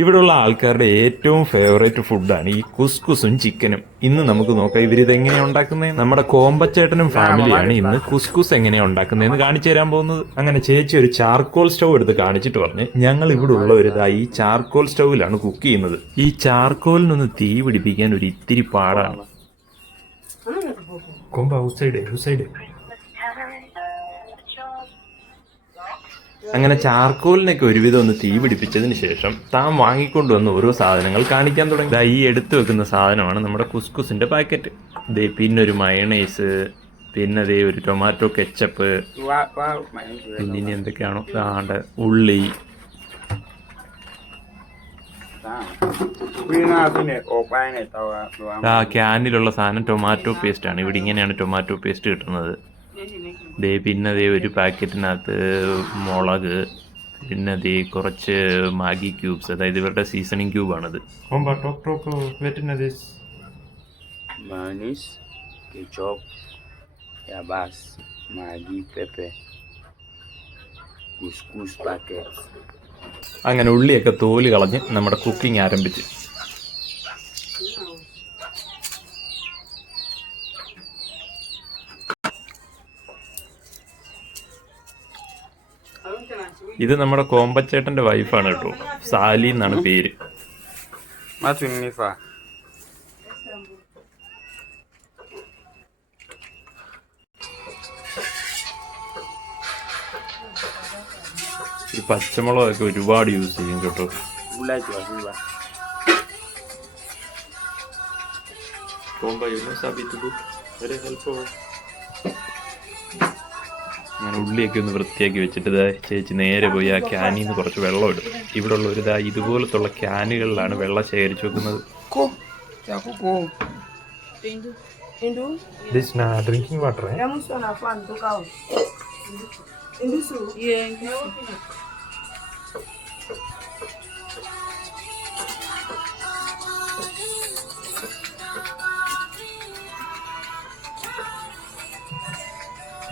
ഇവിടെയുള്ള ആൾക്കാരുടെ ഏറ്റവും ഫേവറേറ്റ് ഫുഡാണ് ഈ കുസ്കുസും ചിക്കനും. ഇന്ന് നമുക്ക് നോക്കാം ഇവരിത് എങ്ങനെയാണ് ഉണ്ടാക്കുന്നത്. നമ്മുടെ കോമ്പച്ചേട്ടനും ഫാമിലിയാണ് ഇന്ന് കുസ്കുസ് എങ്ങനെയാണ് ഉണ്ടാക്കുന്നതെന്ന് കാണിച്ചു തരാൻ പോകുന്നത്. അങ്ങനെ ചേച്ചി ഒരു ചാർക്കോൾ സ്റ്റൗ എടുത്ത് കാണിച്ചിട്ട് പറഞ്ഞ് ഞങ്ങൾ ഇവിടെ ഉള്ളവരിതാ ഈ ചാർക്കോൾ സ്റ്റൗവിലാണ് കുക്ക് ചെയ്യുന്നത്. ഈ ചാർക്കോലിനൊന്ന് തീ പിടിപ്പിക്കാൻ ഒരു ഇത്തിരി പാടാണ്. കൊമ്പ ഹുസൈഡ് അങ്ങനെ ചാർക്കോലിനൊക്കെ ഒരുവിധം ഒന്ന് തീ പിടിപ്പിച്ചതിന് ശേഷം താൻ വാങ്ങിക്കൊണ്ടുവന്ന ഓരോ സാധനങ്ങൾ കാണിക്കാൻ തുടങ്ങി. ഈ എടുത്തു വെക്കുന്ന സാധനമാണ് നമ്മുടെ കുസ്കുസിന്റെ പാക്കറ്റ്. പിന്നെ ഒരു മയണൈസ്, പിന്നെ ഒരു ടൊമാറ്റോ കെച്ചപ്പ്, പിന്നെ എന്തൊക്കെയാണോ ഉള്ളി, ക്യാനിലുള്ള സാധനം ടൊമാറ്റോ പേസ്റ്റ് ആണ്. ഇവിടെ ഇങ്ങനെയാണ് ടൊമാറ്റോ പേസ്റ്റ് കിട്ടുന്നത്. പിന്നെ ഒരു പാക്കറ്റിനകത്ത് മുളക്, പിന്നെ കുറച്ച് മാഗി ക്യൂബ്സ്, അതായത് ഇവരുടെ സീസണിങ് ക്യൂബാണിത്. അങ്ങനെ ഉള്ളിയൊക്കെ തോല് കളഞ്ഞ് നമ്മുടെ കുക്കിംഗ് ആരംഭിച്ചു. ഇത് നമ്മുടെ കോമ്പച്ചേട്ടന്റെ വൈഫാണ് കേട്ടോ, സാലി എന്നാണ് പേര്. ഈ പച്ചമുളകൊക്കെ ഒരുപാട് യൂസ് ചെയ്യും കേട്ടോ. അങ്ങനെ ഉള്ളിയൊക്കെ ഒന്ന് വൃത്തിയാക്കി വെച്ചിട്ട് ചേച്ചി നേരെ പോയി ആ ക്യാനിൽ നിന്ന് കുറച്ച് വെള്ളം എടുത്തു. ഇവിടെ ഉള്ള ഒരു ഇതുപോലത്തുള്ള ക്യാനുകളിലാണ് വെള്ളം ശേഖരിച്ചു വെക്കുന്നത്. Drinking water.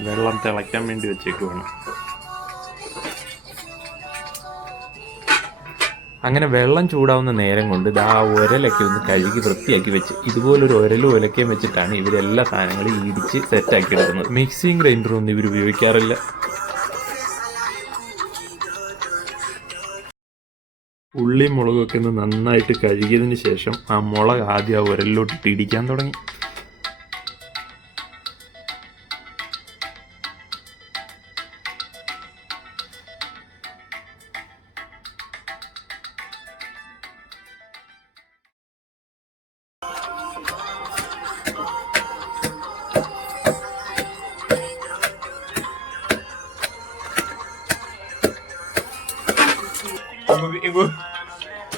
വെള്ളം തിളയ്ക്കാൻ വേണ്ടി വെച്ചേക്കുവാണ്. അങ്ങനെ വെള്ളം ചൂടാവുന്ന നേരം കൊണ്ട് ഒരലൊക്കെ ഒന്ന് കഴുകി വൃത്തിയാക്കി വെച്ച് ഇതുപോലൊരു ഒരലും ഒലക്കയും വെച്ചിട്ടാണ് ഇവരെല്ലാ സാധനങ്ങളും ഇടിച്ച് സെറ്റാക്കി എടുക്കുന്നത്. മിക്സിങ് ഗ്രൈൻഡറൊന്നും ഇവർ ഉപയോഗിക്കാറില്ല. ഉള്ളിയും മുളകൊക്കെ ഒന്ന് നന്നായിട്ട് കഴുകിയതിന് ശേഷം ആ മുളക് ആദ്യം ആ ഉരലിലോട്ട് ഇടിക്കാൻ തുടങ്ങി.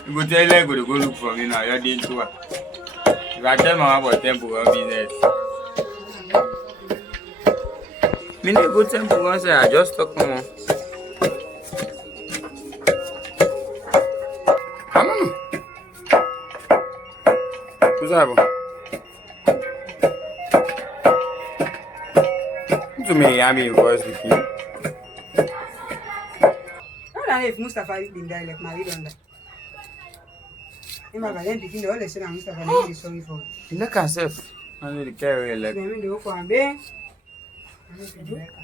You go tell them go look for me now. You're doing too much. You are telling me about temple business. Me no go temple once. I just talk more. Come on. What's up? To me, I mean, voice with you. If Mustafa been there, like married on that.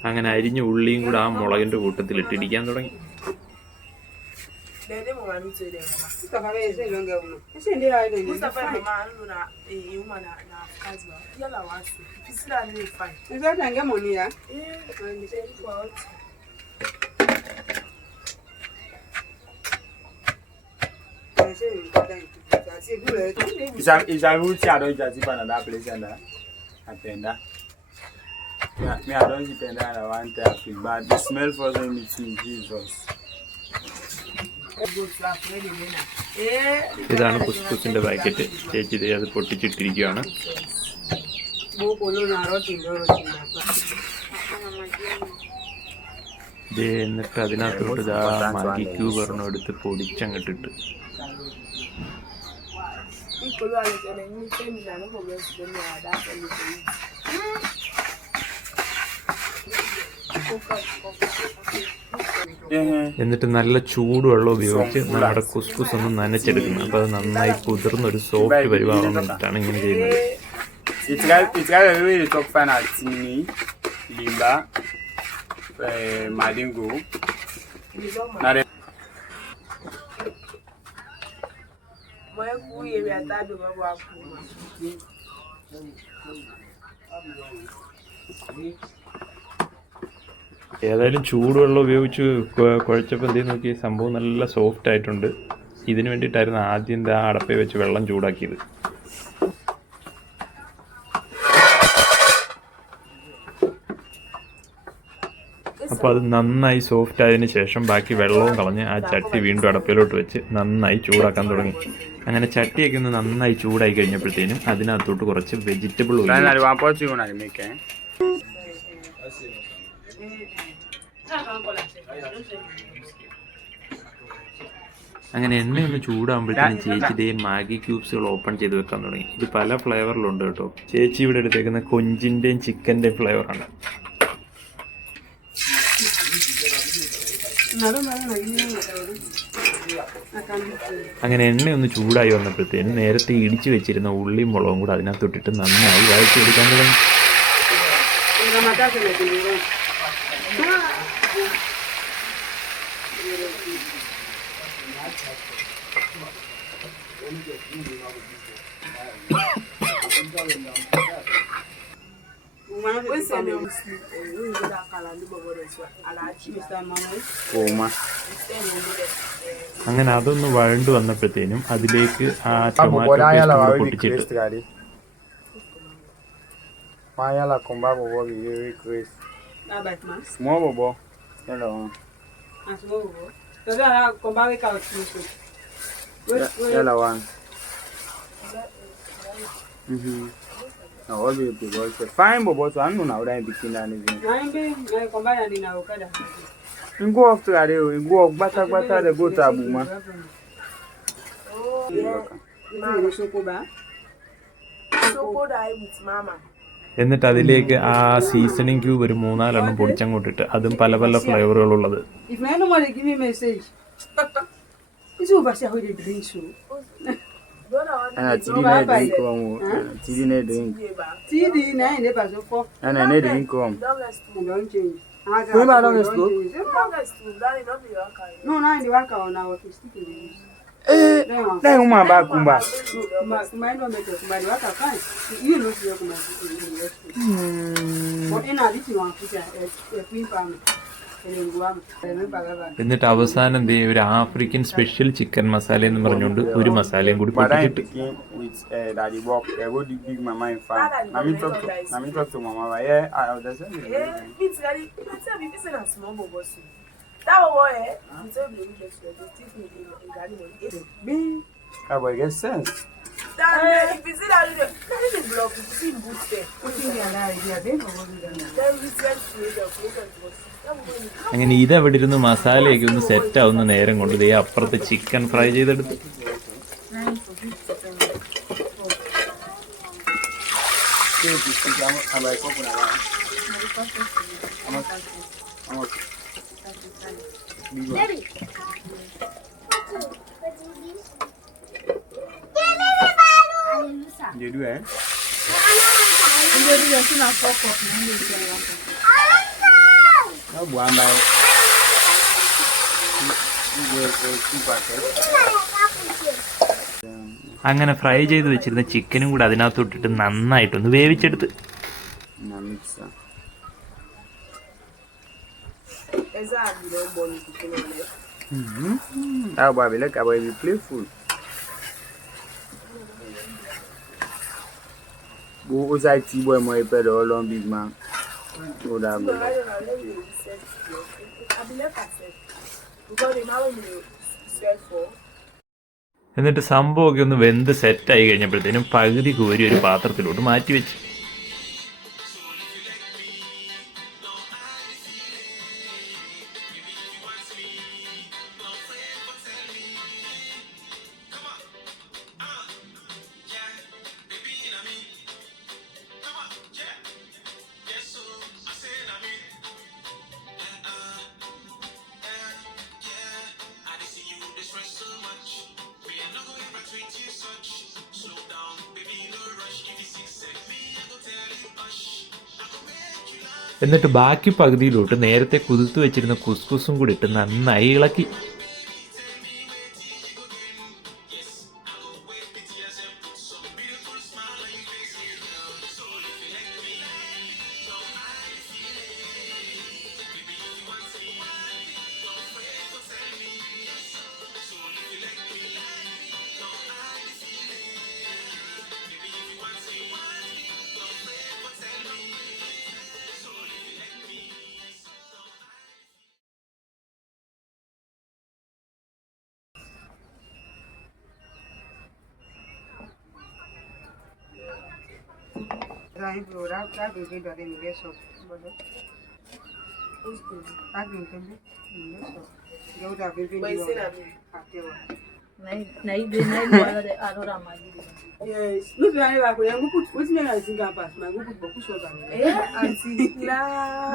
അങ്ങനെ അരിഞ്ഞ ഉള്ളിയും കൂടെ ആ മുളകിന്റെ കൂട്ടത്തിൽ ഇട്ടിടിക്കാൻ തുടങ്ങി. It's a root I don't just in another place and I tender. Me I don't see tender and I want to feel but the smell for them is Jesus. ഇതാണ് കുസ്കുസിന്റെ പാക്കറ്റ്. ചേച്ചി അത് പൊട്ടിച്ചിട്ടിരിക്കുകയാണ്. എന്നിട്ട് അതിനകത്തോട്ട് മാഗി ക്യൂബ് ഒരെണ്ണം എടുത്ത് പൊടിച്ചങ്ങിട്ടിട്ട് എന്നിട്ട് നല്ല ചൂടുവെള്ളം ഉപയോഗിച്ച് നമ്മുടെ കുസ്കുസ് ഒന്ന് നനച്ചെടുക്കുന്നത്. അപ്പോൾ അത് നന്നായി കുതിർന്ന ഒരു സോഫ്റ്റ് പരിവാകാൻ വേണ്ടിയിട്ടാണ് ഇങ്ങനെ ചെയ്യുന്നത്. Itiraga wewe talk fana tini limba madingo na re moye kuye byatadu babo akuma ഏതായാലും ചൂടുവെള്ളം ഉപയോഗിച്ച് കുഴച്ചപ്പോൾ എന്ത് നോക്കി സംഭവം നല്ല സോഫ്റ്റ് ആയിട്ടുണ്ട്. ഇതിന് വേണ്ടിയിട്ടായിരുന്നു ആദ്യം ആ അടപ്പയിൽ വെച്ച് വെള്ളം ചൂടാക്കിയത്. അപ്പോൾ അത് നന്നായി സോഫ്റ്റ് ആയതിനു ശേഷം ബാക്കി വെള്ളവും കളഞ്ഞ് ആ ചട്ടി വീണ്ടും അടപ്പിലോട്ട് വെച്ച് നന്നായി ചൂടാക്കാൻ തുടങ്ങി. അങ്ങനെ ചട്ടിയൊക്കെ ഒന്ന് നന്നായി ചൂടായി കഴിഞ്ഞപ്പോഴത്തേനും അതിനകത്തോട്ട് കുറച്ച് വെജിറ്റബിൾ അങ്ങനെ എണ്ണയൊന്ന് ചൂടാകുമ്പോഴത്തേനും ചേച്ചിയുടെ മാഗി ക്യൂബ്സുകൾ ഓപ്പൺ ചെയ്ത് വെക്കാൻ തുടങ്ങി. ഇത് പല ഫ്ലേവറിലുണ്ട് കേട്ടോ. ചേച്ചി ഇവിടെ എടുത്തേക്കുന്ന കൊഞ്ചിൻ്റെയും ചിക്കൻ്റെയും ഫ്ലേവറാണ്. അങ്ങനെ എണ്ണയൊന്ന് ചൂടായി വന്നപ്പോഴത്തേനും നേരത്തെ ഇടിച്ചു വെച്ചിരുന്ന ഉള്ളിയും മുളകും കൂടെ അതിനകത്തൊട്ടിട്ട് നന്നായി വഴറ്റിയെടുക്കാൻ തുടങ്ങി. അങ്ങനെ അതൊന്ന് വഴണ്ടു വന്നപ്പോഴത്തേനും അതിലേക്ക് ആ ടൊമാറ്റോ പേസ്റ്റ് പൊട്ടിച്ചിട്ട് fine bobo so anu na oda bikin na ni ngo of tare o ngo gbata gbata de go tabu ma എന്നിട്ട് അതിലേക്ക് ആ സീസണിങ് ക്യൂബ് ഒരു 3-4 പൊടിച്ചങ്ങോട്ടിട്ട് അതും പല പല ഫ്ലേവറുകളുള്ളത്. ana tiri na drink om tiri na drink TD na ene ba so po. ana na drink om Don't change. we ma don stop No, na ndi waka ona wa stick in the use. na uma ba kumba Kuma ndo meto kuma ndi waka kan. You know see kuma But ina diti wa kuja e pimpa me. എന്നിട്ട് അവസാനം എന്ത് ചെയ്യും, ഒരു African special chicken masala എന്ന് പറഞ്ഞുകൊണ്ട് ഒരു മസാലയും കൂടി പൊട്ടിച്ചിട്ട് അങ്ങനെ ഇതവിടെ ഇരുന്ന് മസാലയൊക്കെ ഒന്ന് സെറ്റ് ആവുന്ന നേരം കൊണ്ട് ദേ അപ്പുറത്ത് ചിക്കൻ ഫ്രൈ ചെയ്തെടുത്തു. അങ്ങനെ ഫ്രൈ ചെയ്ത് വെച്ചിരുന്ന ചിക്കനും കൂടെ അതിനകത്തോട്ടിട്ട് നന്നായിട്ടൊന്ന് വേവിച്ചെടുത്ത്. എന്നിട്ട് സംഭവമൊക്കെ ഒന്ന് വെന്ത് സെറ്റായി കഴിഞ്ഞപ്പോഴത്തേനും പകുതി കോരി ഒരു പാത്രത്തിലോട്ട് മാറ്റി വെച്ച്. എന്നിട്ട് ബാക്കി പകുതിയിലോട്ട് നേരത്തെ കുതിർത്ത് വെച്ചിരുന്ന കുസ്കുസും കൂടി ഇട്ട് നന്നായി ഇളക്കി. Yes. Look at it. I'm going to put me as in campus. My good book is over. Auntie,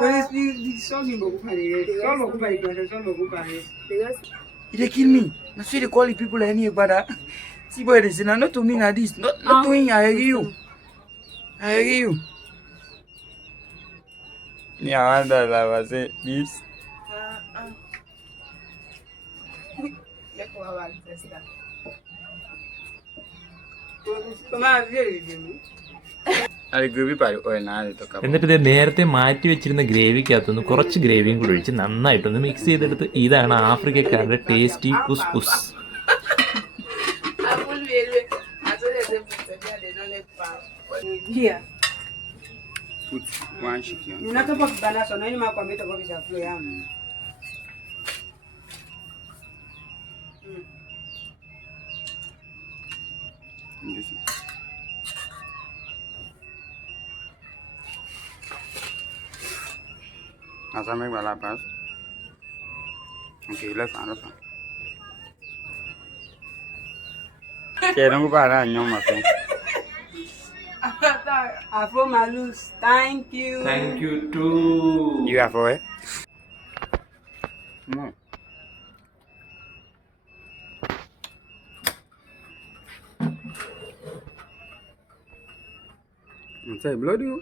But it's the song in Boku Pari. Some of Boku Pari, some of Boku Pari. They kill me. I see the quality people any brother. See boy this not to me na this. Not to me. I hear you. I hear you. Yeah, I was say this. Make one tester. Come on, really. I agree with you. Oh, now they talk about. എന്നിട്ട് ഇത് നേരത്തെ മാറ്റി വെച്ചിരുന്ന ഗ്രേവിക്കകത്തുനിന്ന് കുറച്ച് ഗ്രേവിയും കൂടി ഒഴിച്ച് നന്നായിട്ടൊന്ന് മിക്സ് ചെയ്തെടുത്ത് ഇതാണ് ആഫ്രിക്കക്കാരുടെ ടേസ്റ്റി കുസ്കുസ്. I will be able to they don't let power. Here. Put one chicken. You're not talking about banana, so now you might commit to go with your flow. This one. As I make my lap pass. Okay, let's answer. Okay, don't go back there, young my friend. Afro Malus, thank you. Thank you too. You have for it? No. Say blood you.